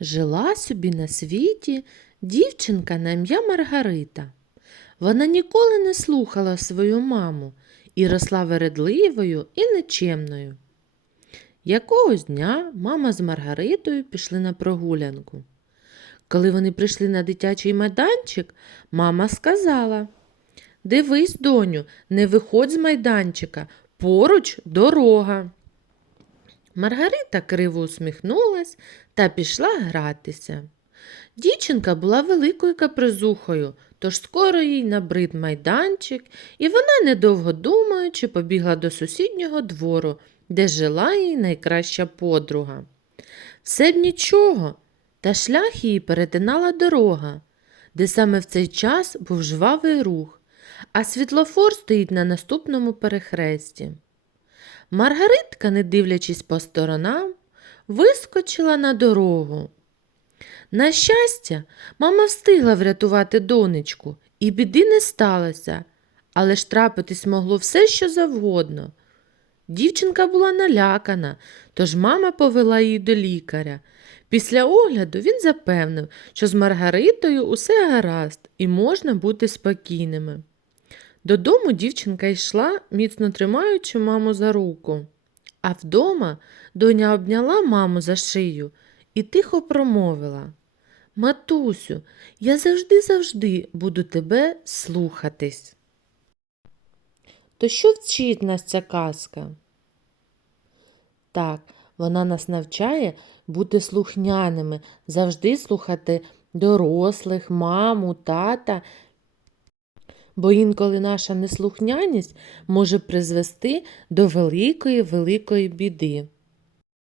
Жила собі на світі дівчинка на ім'я Маргарита. Вона ніколи не слухала свою маму і росла вередливою і нечемною. Якогось дня мама з Маргаритою пішли на прогулянку. Коли вони прийшли на дитячий майданчик, мама сказала Дивись, доню, не виходь з майданчика, поруч дорога. Маргарита криво усміхнулась та пішла гратися. Дівчинка була великою капризухою, тож скоро їй набрид майданчик, і вона, недовго думаючи, побігла до сусіднього двору, де жила її найкраща подруга. Все б нічого, та шлях її перетинала дорога, де саме в цей час був жвавий рух, а світлофор стоїть на наступному перехресті. Маргаритка, не дивлячись по сторонам, вискочила на дорогу. На щастя, мама встигла врятувати донечку, і біди не сталося, але ж трапитись могло все, що завгодно. Дівчинка була налякана, тож мама повела її до лікаря. Після огляду він запевнив, що з Маргаритою усе гаразд і можна бути спокійними. Додому дівчинка йшла, міцно тримаючи маму за руку. А вдома доня обняла маму за шию і тихо промовила Матусю, я завжди-завжди буду тебе слухатись. То що вчить нас ця казка? Так, вона нас навчає бути слухняними, завжди слухати дорослих, маму, тата, бо інколи наша неслухняність може призвести до великої великої біди.